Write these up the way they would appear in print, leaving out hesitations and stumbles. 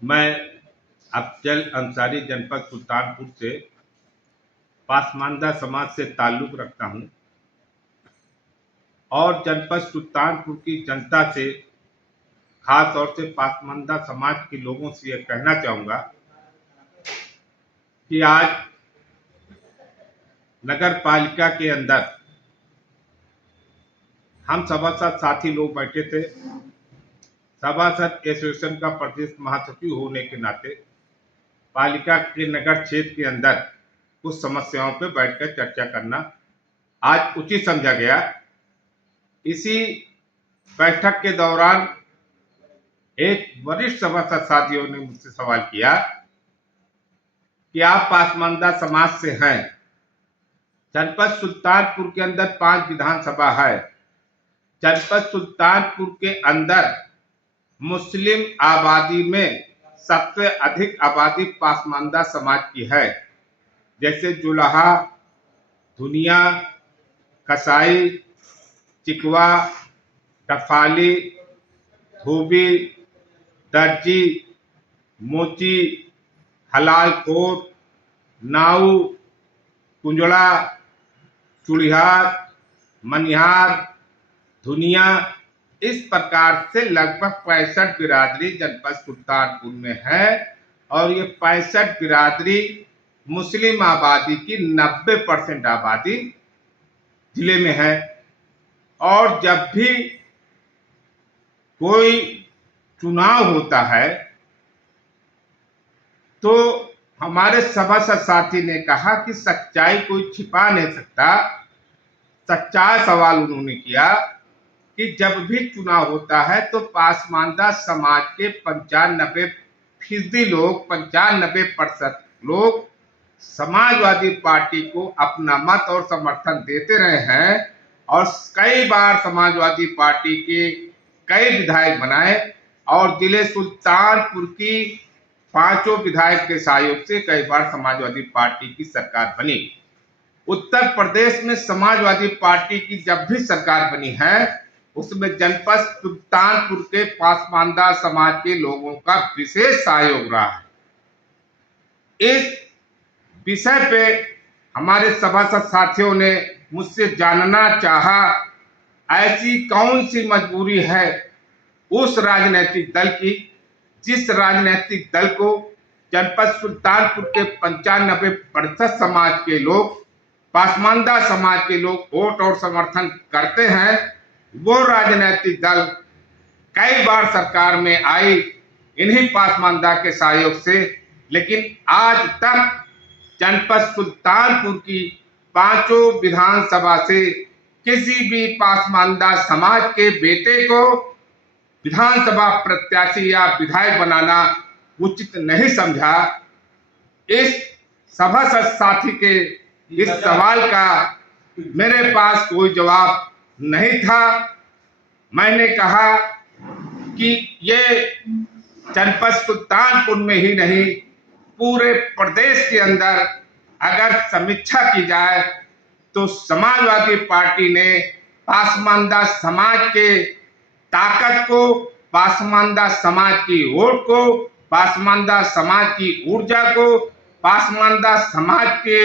मैं अफजल अंसारी जनपद सुल्तानपुर से पासमानदा समाज से ताल्लुक़ रखता हूं और जनपद सुल्तानपुर की जनता से, खास तौर से पासमानदा समाज के लोगों से यह कहना चाहूँगा कि आज नगर पालिका के अंदर हम सभासद साथी लोग बैठे थे। सभासद एसोसिएशन का प्रदेश महासचिव होने के नाते पालिका के नगर क्षेत्र के अंदर कुछ समस्याओं पर बैठकर चर्चा करना आज उचित समझा गया। इसी बैठक के दौरान एक वरिष्ठ सभासद साथियों ने मुझसे सवाल किया कि आप पासमानदा समाज से हैं। जनपद सुल्तानपुर के अंदर 5 विधानसभा है। जनपद सुल्तानपुर के अंदर मुस्लिम आबादी में सबसे अधिक आबादी पासमानदा समाज की है, जैसे जुलाहा, धुनिया, कसाई, चिकवा, टफाली, धोबी, दर्जी, मोची, हलालकोट, नाऊ, कुंजड़ा, चुड़िहार, मनिहार, धुनिया, इस प्रकार से लगभग 65 बिरादरी जनपद सुल्तानपुर में है और ये 65 बिरादरी मुस्लिम आबादी की 90% आबादी जिले में है। और जब भी कोई चुनाव होता है तो हमारे सभासद साथी ने कहा कि सच्चाई कोई छिपा नहीं सकता। सच्चा सवाल उन्होंने किया कि जब भी चुनाव होता है तो पासमानदा समाज के 95% लोग, 95% लोग समाजवादी पार्टी को अपना मत और समर्थन देते रहे हैं और कई बार समाजवादी पार्टी के कई विधायक बनाए और जिले सुल्तानपुर की 5 विधायक के सहयोग से कई बार समाजवादी पार्टी की सरकार बनी। उत्तर प्रदेश में समाजवादी पार्टी की जब भी सरकार बनी है उसमें जनपद सुल्तानपुर के पासमानदा समाज के लोगों का विशेष सहयोग रहा है। इस विषय पे हमारे सभासद साथियों ने मुझसे जानना चाहा, ऐसी कौन सी मजबूरी है उस राजनीतिक दल की जिस राजनीतिक दल को जनपद सुल्तानपुर के 95% समाज के लोग, पासमानदा समाज के लोग वोट और समर्थन करते हैं। वो राजनीतिक दल कई बार सरकार में आई इन्हीं पासमानदा के सहयोग से, लेकिन आज तक जनपद सुल्तानपुर की 5 विधानसभा से किसी भी पासमानदा समाज के बेटे को विधानसभा प्रत्याशी या विधायक बनाना उचित नहीं समझा। इस सभासद साथी के इस सवाल का मेरे पास कोई जवाब नहीं था। मैंने कहा कि ये जनपद सुल्तानपुर में ही नहीं पूरे प्रदेश के अंदर अगर समीक्षा की जाए तो समाजवादी पार्टी ने पासमानदा समाज के ताकत को, पासमानदा समाज की वोट को, पासमानदा समाज की ऊर्जा को, पासमानदा समाज के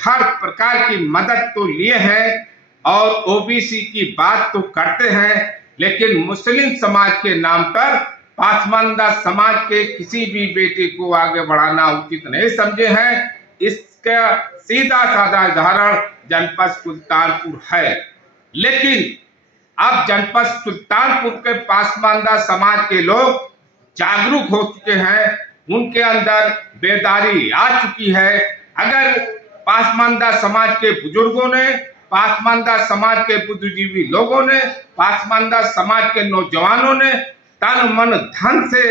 हर प्रकार की मदद तो लिए हैं और ओबीसी की बात तो करते हैं, लेकिन मुस्लिम समाज के नाम पर पासमानदा समाज के किसी भी बेटे को आगे बढ़ाना उचित नहीं समझे हैं। इसका सीधा साधा उदाहरण जनपद सुल्तानपुर है। लेकिन अब जनपद सुल्तानपुर के पासमानदा समाज के लोग जागरूक हो चुके हैं, उनके अंदर बेदारी आ चुकी है। अगर पासमानदा समाज के बुजुर्गों ने, पासमानदा समाज के बुद्धिजीवी लोगों ने, पासमानदा समाज के नौजवानों ने तन मन धन से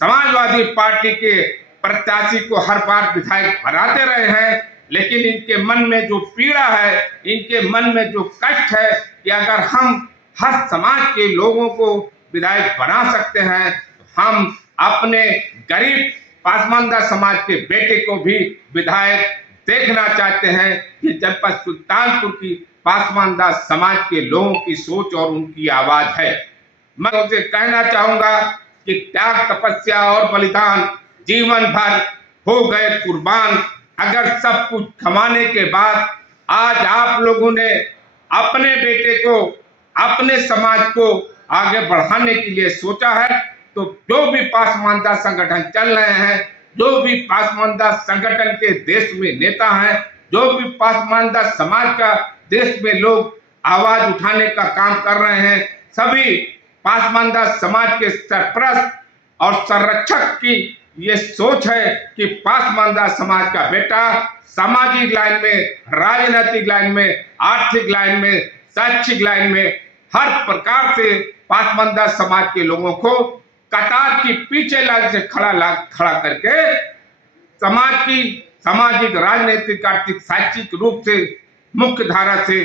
समाजवादी पार्टी के प्रत्याशी को हर बार विधायक बनाते रहे हैं, लेकिन इनके मन में जो पीड़ा है, इनके मन में जो कष्ट है कि अगर हम हर समाज के लोगों को विधायक बना सकते हैं तो हम अपने गरीब पासमानदा समाज के बेटे को भी विधायक देखना चाहते हैं। कि जनपद सुल्तानपुर की पासमानदा समाज के लोगों की सोच और उनकी आवाज है। मैं उनसे कहना चाहूंगा कि त्याग, तपस्या और बलिदान जीवन भर हो गए कुर्बान। अगर सब कुछ कमाने के बाद आज आप लोगों ने अपने बेटे को, अपने समाज को आगे बढ़ाने के लिए सोचा है, तो जो भी पासमानदा संगठन चल रहे हैं, जो भी पासमानदा संगठन के देश में नेता हैं, जो भी पासमानदा समाज का देश में लोग आवाज उठाने का काम कर रहे हैं, सभी पासमानदा समाज के सरपरस्त और संरक्षक की ये सोच है कि पासमानदा समाज का बेटा सामाजिक लाइन में, राजनीतिक लाइन में, आर्थिक लाइन में, शैक्षिक लाइन में, हर प्रकार से पासमानदा समाज के लोगों को कतार की पीछे लाइन से खड़ा करके समाज की सामाजिक, राजनीतिक, आर्थिक, शैक्षिक रूप से मुख्य धारा से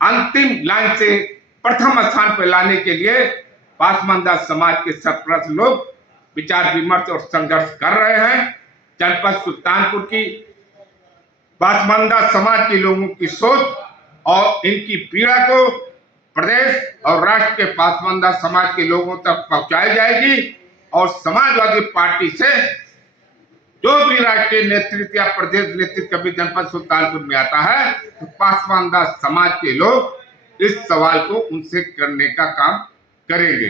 अंतिम लाइन से प्रथम स्थान पर लाने के लिए पासमानदा समाज के सरपरस्त लोग विचार विमर्श और संघर्ष कर रहे हैं। जनपद सुल्तानपुर की पासमानदा समाज के लोगों की सोच और इनकी पीड़ा को प्रदेश और राष्ट्र के पासमानदा समाज के लोगों तक पहुंचाई जाएगी और समाजवादी पार्टी से जो भी राष्ट्रीय नेतृत्व या प्रदेश नेतृत्व कभी जनपद सुल्तानपुर में आता है, तो पासमानदा समाज के लोग इस सवाल को उनसे करने का काम करेंगे।